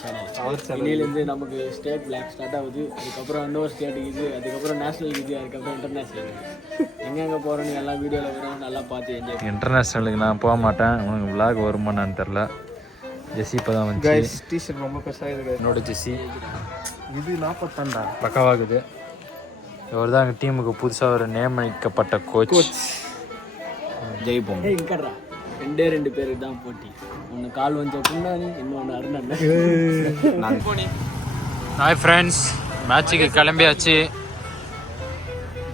Channel இன்னிலேருந்து நமக்கு state black start ஆகுது. அதுக்கப்புறம் இன்னொரு ஸ்டேட்டுக்கு இது, அதுக்கப்புறம் நேஷனலுக்கு இது, அதுக்கப்புறம் இன்டர்நேஷ்னல். எங்கெங்கே போகிறோன்னு எல்லாம் வீடியோவில் வரும், நல்லா பார்த்து என்ஜாய். இன்டர்நேஷ்னலுக்கு நான் போக மாட்டேன், உனக்கு விளாக் வருமானான்னு தெரில. ஜெஸ்ஸி இப்போ தான் வந்து டிஷர்ட் ரொம்ப பெருசாக இருக்குது. என்னோட ஜெஸ்ஸி இது 40 பக்காவாகுது. இவர் தான் எங்கள் டீமுக்கு புதுசாக ஒரு நியமிக்கப்பட்ட கோச். ஜெயிப்போம். இங்கடா 2 பேருக்கு தான் போட்டி. ஒன்று கால் வந்த புண்ணானி, இன்னொன்று அருணன். ஹாய் ஃப்ரெண்ட்ஸ், மேட்சுக்கு கிளம்பியாச்சு.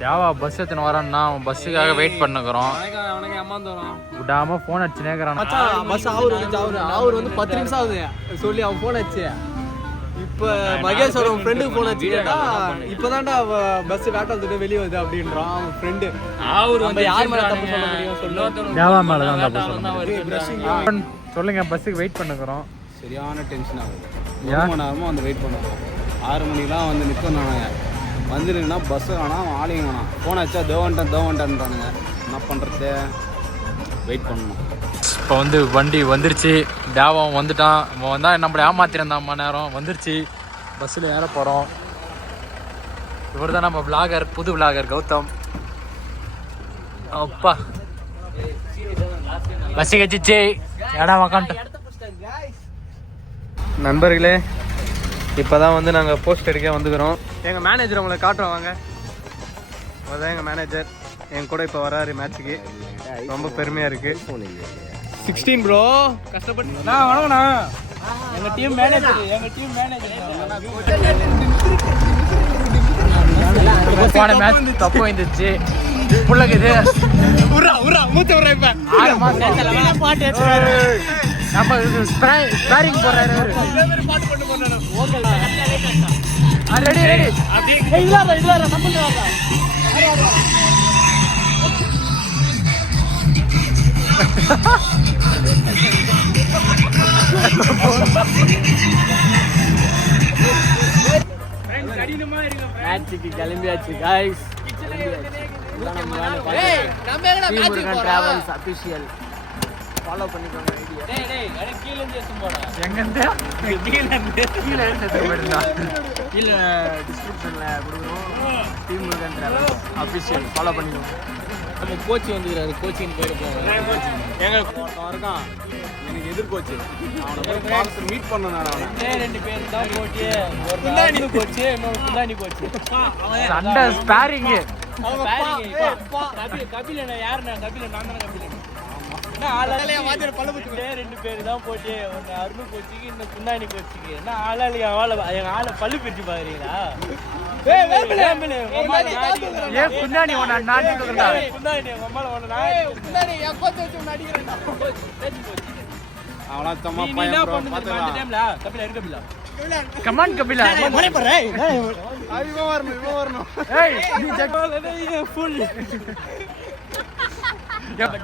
தேவா பஸ் எடுத்துன்னு வரான்னா அவன் பஸ்ஸுக்காக வெயிட் பண்ணுக்கிறோம். விடாமல் ஃபோன் அடிச்சு நேக்கிறான். பஸ் அவர் வந்து 10 நிமிஷம் ஆகுது சொல்லி அவன் ஃபோன் அடிச்சு. இப்போ மகேஷ் அவன் ஃப்ரெண்டுக்கு ஃபோன் அடிச்சுட்டா, இப்போதான்டா பஸ் வேட்டால் வெளியே வருது அப்படின்றான் அவன் ஃப்ரெண்டு. அவர் யார் மேலே தப்பு சொல்ல முடியும் சொல்லு? தேவா மேலே தான் தப்பு சொல்லுங்க. சொல்லுங்க, பஸ்ஸுக்கு வெயிட் பண்ணுக்கிறோம். சரியான டென்ஷன் ஆகுது. 1 மணி நேரமாக வந்து வெயிட் பண்ணுறோம். 6 மணிக்கெலாம் வந்து நிற்கணும். வந்துருங்கன்னா பஸ்ஸு வேணாம், ஆளையும் வேணாம். ஃபோன் ஆச்சா தேவன்ட்டான்றானுங்க. என்ன பண்ணுறது, வெயிட் பண்ணணும். இப்போ வந்து வண்டி வந்துருச்சு. தேவம் வந்துட்டான். அவன் வந்தால் நம்மளை ஏமாத்திருந்தான். மணி நேரம் வந்துருச்சு. பஸ்ஸில் ஏற போகிறோம். இவர் தான் நம்ம விளாகர், புது விளாகர் கௌதம். அப்பா பஸ்ஸு கச்சிச்சு. இடம் உக்காந்துட்டேன். நண்பர்களே, இப்போ தான் வந்து நாங்கள் போஸ்ட் எடுக்க வந்துக்கிறோம். எங்கள் மேனேஜர் உங்களை காட்டுறோம் வாங்க. அதுதான் எங்கள் மேனேஜர் என் கூட இப்போ வராரு மேட்ச்சுக்கு. ரொம்ப பெருமையாக இருக்குது. 16 ப்ரோ கஷ்டப்பட்டு வணங்கண்ணா. எங்கள் டீம் மேனேஜர் போன மேட்ச் தப்பு வந்துச்சு. புள்ளக்குது நம்ம ஸ்பேரிங் போடுறாரு. ரெடி ரெடி மேட்சுக்கு கிளம்பியாச்சு காய்ஸ். டிராவல்ஸ் அபிஷியல் ஃபாலோ பண்ணிக்கோங்க. கீழே டிஸ்கிரிப்ஷனில் கொடுக்குறோம். Team Murugan travels official follow பண்ணிக்கோங்க. நம்ம கோச் வந்துக்கிறாரு. கோச்சிங் போயிருக்கோம். எங்களுக்கு இருக்கான் எனக்கு எதிர்கோச்சு. அவனை மீட் பண்ண நான் 2 பேர் தான் போச்சு. ஒரு குண்டானி கோச்சு, இன்னொரு குண்டானி கோச்சு. சண்டை ஸ்பேரிங். கபிலன் யாருண்ணா? கபிலன் நான் தானே கபிலன். 2 பேர் தான் போட்டு. ஒன்று அருணு கோச்சிக்கு, இன்னும் குண்டானி கோச்சிக்கு. என்ன ஆளாளி எங்கள் ஆளை பல்லு பிரிச்சு பாக்குறீங்களா? குண்டானி கமான் கபிலா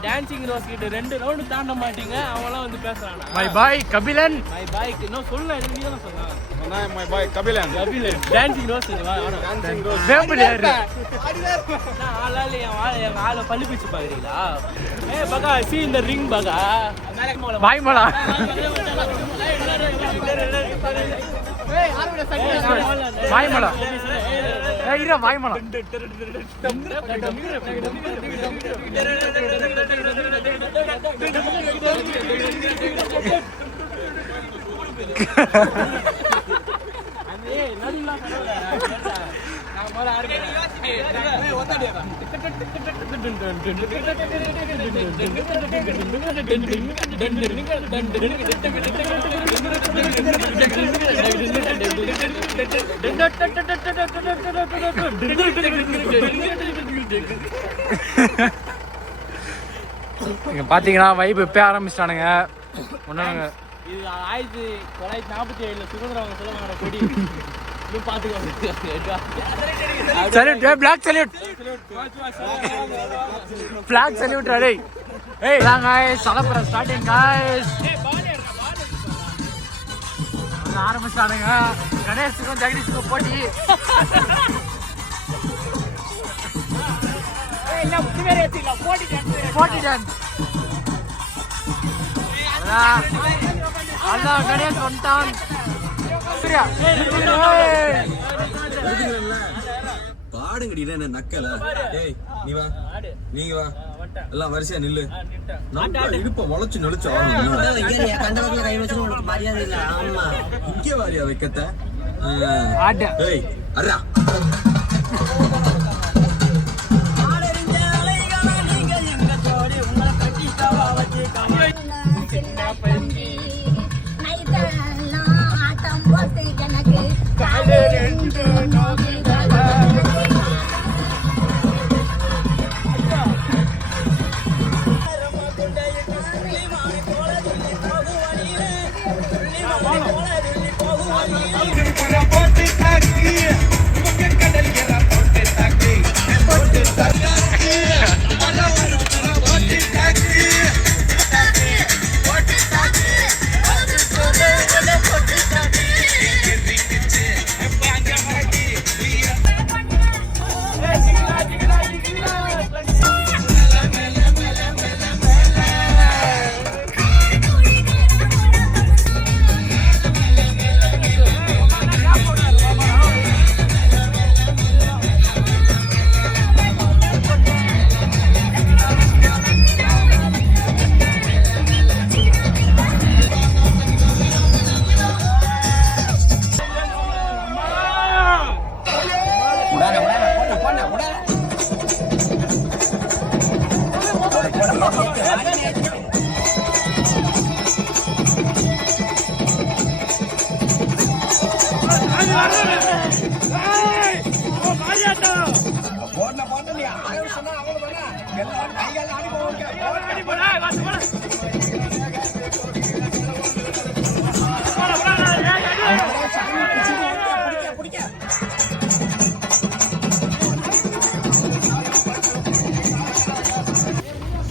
டான்சிங் ரோஸ் கிட்ட 2 ரவுண்ட் தாண்ட மாட்டீங்க. அவங்களாம் வந்து பேசுறாங்க. My boy Kabilan. My boy இன்னும் சொல்ல நீ தான சொன்னா. My boy Kabilan. Dancing rose வா. டான்சிங் ரோஸ் வேம்புல ஏறு. நான் ஆளால என் ஆளை பல்லு பிச்சு பாக்குறீங்களா? பகா see in the ring பகா. வாய்மலா. வாய்மலா. இரு வாய்மலா. இங்க பாத்தீங்கன்னா வைப் இப்ப ஆரம்பிச்சிட்டானுங்க. ஒண்ணுங்க இது 1947 சுதந்திரம் சொல்லுவாங்க கொடி. இது பாத்துக்கோங்க. Salute black salute. Black salute ready. ஏய் வாங்க சலப்புற ஸ்டார்டிங் गाइस. ஆரம்பிச்சானுங்க. கணேஷுக்கும் ஜெகதீஷுக்கும் போட்டி. போட்டி டான்ஸ். அதான் கணேஷ் வந்துட்டான். பாடுங்கடி என்ன நக்கல. ஏய் நீ வா, நீங்க வா, எல்லாம் வரிசையா நில்லு. இடுப்ப முளைச்சு நெளிச்சு இங்கே வாரியா வைக்கத்த. ஏய் அரா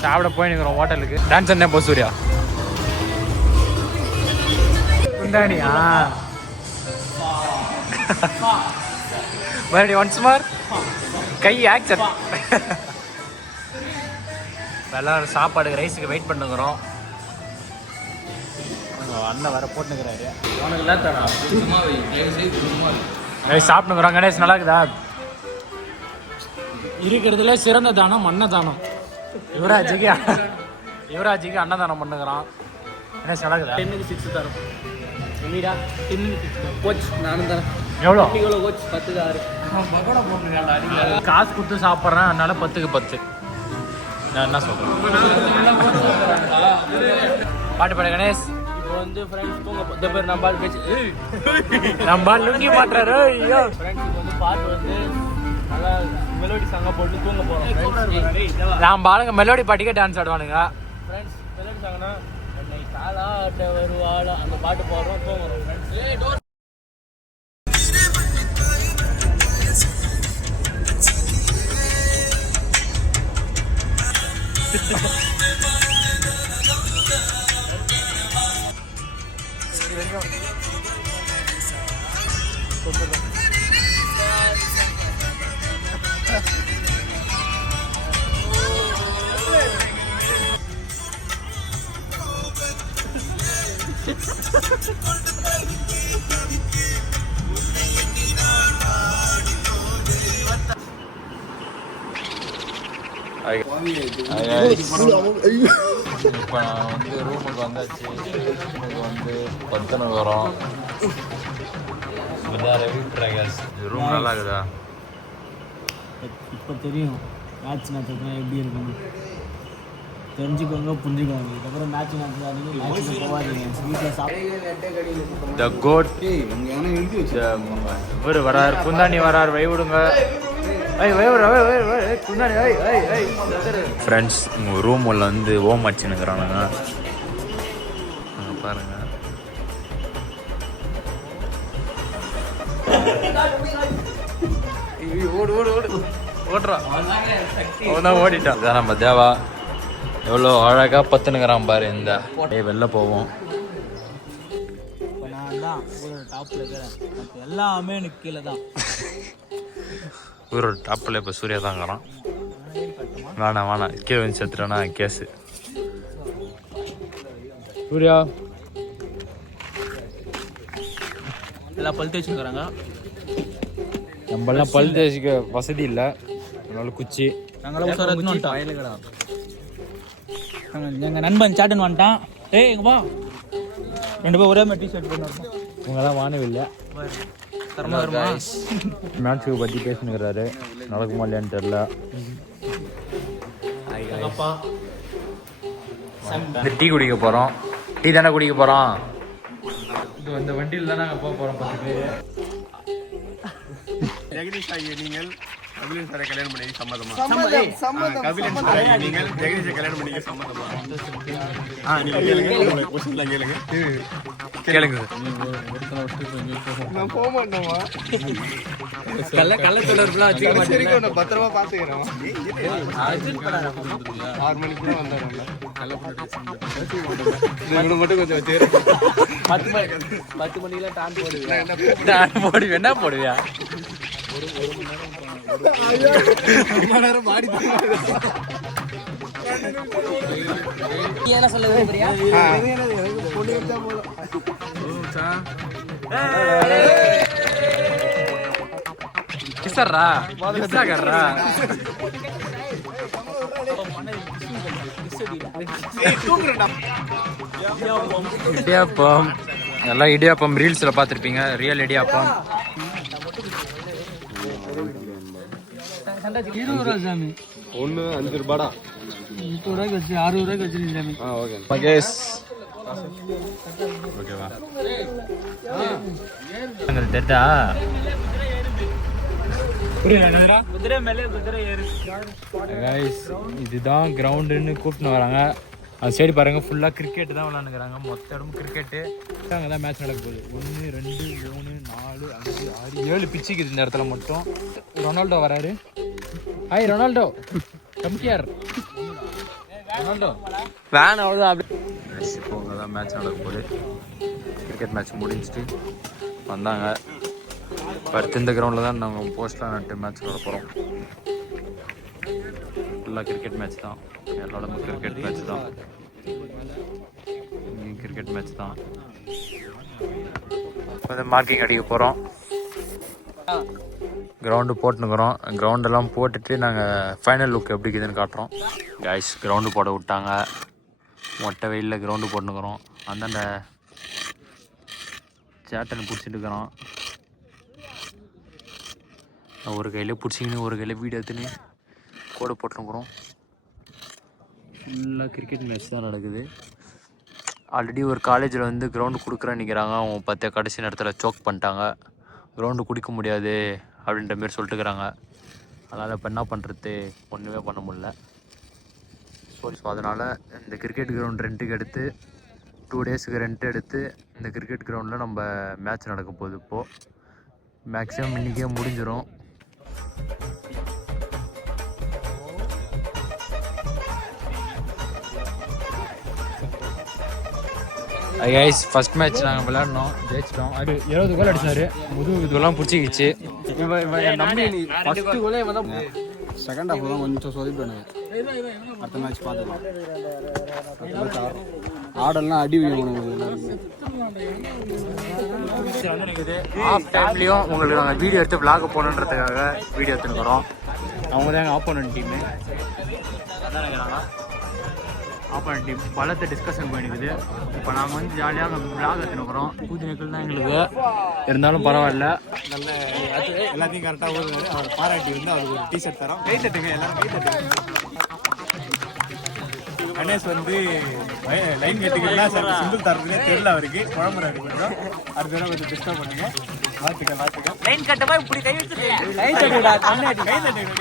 சாப்பிட போயிருக்கிறோம் ஹோட்டலுக்கு. டான்ஸ் என்ன போ சூர்யா குந்தானியா மறுபடியும் ஒன்ஸ் மார் கை ஆக்சன். எல்லாரும் சாப்பாடு ரைஸுக்கு வெயிட் பண்ணுங்கிறோம். அண்ணன் வர போட்டுக்கிறாரு. சாப்பிட்டுங்கிறோம். கணேஷ் நல்லா இருக்குதா? இருக்கிறதுல சிறந்த தானம் அன்னதானம். யுவராஜிக்கு அன்னதானம் பண்ணுகிறான். கணேஷ் நல்லா இருக்குதா? 10க்கு 6 தரோம். என்னடா 10க்கு 6 கோச் நானும் தரேன். எவ்வளோ கோச் 10க்கு 6. காசு கொடுத்து சாப்பிட்றேன், அதனால 10க்கு 10. நான் என்ன சொல்கிறேன்? பாட்டு பாடு கணேஷ். இப்போ வந்து ஃப்ரெண்ட்ஸ் தூங்க பேர் நம்ம பாட்டு பேச்சு நம்ம லுங்கி மாட்டுறாரு. ஐயோ ஃப்ரெண்ட்ஸ் இப்போ வந்து பாட்டு வந்து நல்லா மெலோடி சாங்காக போட்டு தூங்க போகிறோம். நான் பாருங்க மெலோடி பாட்டுக்கே டான்ஸ் ஆடுவானுங்க. ஃப்ரெண்ட்ஸ் மெலோடி சாங்னா என்னை தாளாட்ட வருவாளா அந்த பாட்டு போடுறோம், தூங்குறோம் ஃப்ரெண்ட்ஸ். இப்போ நான் வந்து ரூமுக்கு வந்தாச்சு. ரூமுக்கு வந்து பத்தனை வரோம். ரூம் நல்லா இருக்குதா? இப்போ தெரியும் மேட்ச் நடத்துனா எப்படி இருக்குன்னு தெரிஞ்சுக்கோங்க, புரிஞ்சுக்கோங்க. இதுக்கப்புறம் மேட்ச் நடத்துறாதீங்க, மேட்ச்சுக்கு போகாதீங்க, வீட்டில் சாப்பிட்டு. த கோட் இவர் வரார், குந்தாணி வரார், வை விடுங்க. ஃப்ரெண்ட்ஸ் உங்கள் ரூம் உள்ள வந்து ஓம் அடிச்சுன்னுக்குறானுங்க பாருங்க. ஓடு ஓடு ஓடு ஓடுறான். அவன் தான் ஓடிட்டான். இதான் நம்ம தேவா எவ்வளோ அழகாக பத்துனுக்கிறான் பாரு. இந்த வெளில போவோம். நான் தான் ஊரோட டாப்பில் இருக்கிறேன், எல்லாமே எனக்கு கீழே தான். ஊரோட டாப்பில் இப்போ சூர்யா தாங்கிறான். வேணாம் வேணாம், கீழே வந்து செத்துட்டோன்னா கேஸு. சூர்யா எல்லாம் பல் தேய்ச்சிருக்கிறாங்க. நம்மளாம் பல் தேய்ச்சிக்க வசதி இல்லை, அதனால குச்சி நாங்களாம் உசாரத்துன்னு வந்துட்டோம். எங்கள் நண்பன் சாட்டுன்னு வந்துட்டான். ஏய் எங்க வா, 2 பேரும் ஒரே மாதிரி டிஷர்ட் போட்டு இருக்கோம். இவங்கெல்லாம் வானவில்லை. தரமா வருமா? மேட்ச்சுக்கு பற்றி பேசினுக்கிறாரு, நடக்குமா இல்லையான்னு தெரில. டீ குடிக்க போகிறோம். டீ தானே குடிக்க போகிறோம். இந்த வண்டியில் தான் நாங்கள் போக போகிறோம் 10 பேர். ஜெகதீஷ் ஆகிய நீங்கள் கபிலன் சாரை கல்யாணம் பண்ணி சம்மதமா? சம்மதம். கபிலன் சாரை நீங்கள் ஜெகதீஷை கல்யாணம் பண்ணி சம்மதமா? நீங்க கேளுங்க, உங்களை கொஸ்டின்லாம் கேளுங்க. கேளுங்க. நான் போக மாட்டேமா, கள்ள தொடர்புலாம் வச்சுக்க பத்திரமா பாத்துக்கிறோம். 6 மணிக்கு வந்தாரு மட்டும் கொஞ்சம் வச்சு 10 மணிக்கெல்லாம் டான் போடுவேன். என்ன போடுவியா? நேரம் மாடி என்ன சொல்ல விரும்புறியா? கிசர்ரா கிஸ்ஸா கர்ரா. இடியாப்பம், எல்லாம் இடியாப்பம் ரீல்ஸில் பார்த்துருப்பீங்க. ரியல் இடியாப்பம். 20 ரூபா சாமி. 1 5 ரூபாடா. 30 ரூபாய்க்கு வச்சு 60 ரூபாய்க்கு வச்சிருக்கீங்க சாமி. ஓகே மகேஷ். ஓகேவா? தெரிதா? இதுதான் கிரவுண்டுன்னு கூப்பிட்டு வராங்க. அது சைடு பாருங்க, ஃபுல்லாக கிரிக்கெட் தான் விளாண்டுக்கிறாங்க. மொத்த இடமும் கிரிக்கெட்டு. அங்கே தான் மேட்ச் நடக்க போகுது. 1 2 3 4 5 6 7 பிச்சுக்குது இந்த இடத்துல மட்டும். ரொனால்டோ வராரு. Hi Ronaldo, come here. Ronaldo van அவ்வளோதான். இப்போ அங்கே தான் மேட்ச் நடக்க போகுது. கிரிக்கெட் மேட்ச் முடிஞ்சிட்டு வந்தாங்க. அடுத்து இந்த கிரவுண்டில் தான் நாங்கள் போஸ்ட்லாம் நட்டு மேட்ச் விளாட போகிறோம். ஃபுல்லாக கிரிக்கெட் மேட்ச் தான். எல்லா கிரிக்கெட் மேட்ச் தான். கிரிக்கெட் மேட்ச் தான். இப்போ மார்க்கிங் அடிக்க போகிறோம். கிரவுண்டு போட்டுனுக்குறோம். கிரவுண்டெல்லாம் போட்டுட்டு நாங்கள் ஃபைனல் லுக் எப்படி இருக்குதுன்னு காட்டுறோம். கைஸ் கிரவுண்டு போட விட்டாங்க. மொட்டை வெயிலில் கிரவுண்டு போட்டுனுக்குறோம். அந்தாண்ட சேட்டனை பிடிச்சிட்டு இருக்கிறோம். ஒரு கையில் பிடிச்சிக்கின்னு ஒரு கையில் வீடியோ எடுத்துன்னு கோடு போட்டுருக்குறோம். ஃபுல்லாக கிரிக்கெட் மேட்ச் தான் நடக்குது. ஆல்ரெடி ஒரு காலேஜில் வந்து கிரவுண்டு கொடுக்குறேன்னு நிற்கிறாங்க. அவங்க 10 கடைசி நேரத்தில் சோக் பண்ணிட்டாங்க. கிரவுண்டு குடிக்க முடியாது அப்படின்ற மாரி சொல்லிட்டுக்கிறாங்க. அதனால் இப்போ என்ன பண்ணுறது, ஒன்றுமே பண்ண முடில. ஸோ அதனால் இந்த கிரிக்கெட் கிரவுண்ட் ரெண்ட்டுக்கு எடுத்து 2 டேஸுக்கு ரெண்ட் எடுத்து இந்த கிரிக்கெட் கிரவுண்டில் நம்ம மேட்ச் நடக்க போகுது. இப்போது மேக்ஸிமம் இன்றைக்கே முடிஞ்சிடும். கைஸ் ஃபர்ஸ்ட் மேட்ச் நாங்கள் விளையாடணும், ஜெயிச்சிட்டோம். அது 20 கோல் அடிச்சாரு. முதுகு இதெல்லாம் பிடிச்சிக்கிச்சு. நம்பி நீ ஃபர்ஸ்ட் கோலே வந்து செகண்ட் ஹாஃப் தான் கொஞ்சம் சொதிப்பானுங்க. அடுத்த மேட்ச் பார்த்துக்கலாம். ஆடெல்லாம் அடி ஆஃப் டைம்லேயும் உங்களுக்கு நாங்கள் வீடியோ எடுத்து விளாக போகணுன்றதுக்காக வீடியோ எடுத்துருக்குறோம். அவங்க தான் எங்கள் ஆப்போனன்ட் டீமு. அதான் நினைக்கிறாங்க ஆப்போனன்ட் டீம் பலத்தை டிஸ்கஷன் பண்ணிக்குது. இப்போ நாங்கள் வந்து ஜாலியாக விளாக் எடுத்துருக்குறோம். பூஜைகள் தான் எங்களுக்கு இருந்தாலும் பரவாயில்ல. நல்ல எல்லாத்தையும் கரெக்டாக ஓடுவார். அவர் பாராட்டி வந்து அவருக்கு ஒரு டிஷர்ட் தரோம். கை தட்டுங்க, எல்லாரும் கை தட்டுங்க. கணேஷ் வந்து லைன் கட்டிக்கலாம் சிம்பிள் தரதுலே தெரியல அவருக்கு. குழம்புறாரு கொஞ்சம். அடுத்த தடவை கொஞ்சம் டிஸ்டர்ப் பண்ணுங்க. வாழ்த்துக்க லைன் கட்டமா இப்படி கை வச்சு கை தட்டுடா, கை தட்டுங்க.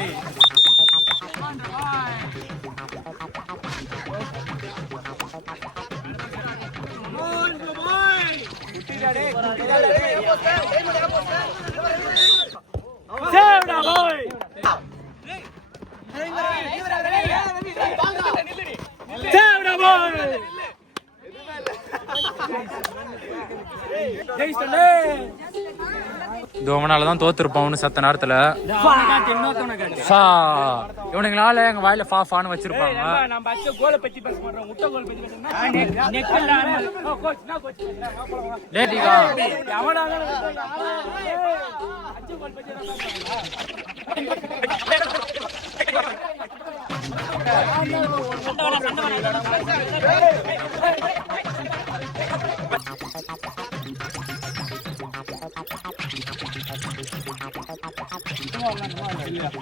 தோமனால தான் தோத்துருப்பான் சத்த நேரத்துல. இவனுங்களால எங்க வாயில ஃபா ஃபான்னு வச்சிருப்பாங்க.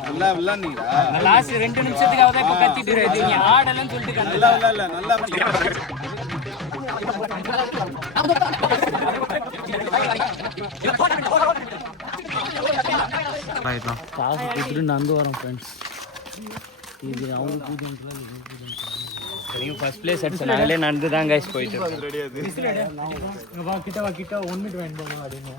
நல்லா விளையாடுனீங்களா? லாஸ்ட் 2 நிமிஷத்துக்காக தான் இப்ப கத்திட்டு இருக்கீங்க. ஆடலன்னு சொல்லிட்டு நல்லா விளையாடல, நல்லா காசு கொடுத்துட்டு நடந்து வரோம் ஃப்ரெண்ட்ஸ். இது அவங்க நீங்க ஃபர்ஸ்ட் பிளேஸ் அடிச்சனாலே நடந்து தான் கைஸ் போயிட்டு. கிட்ட வா கிட்ட 1 மினிட் வேணும் அப்படின்னு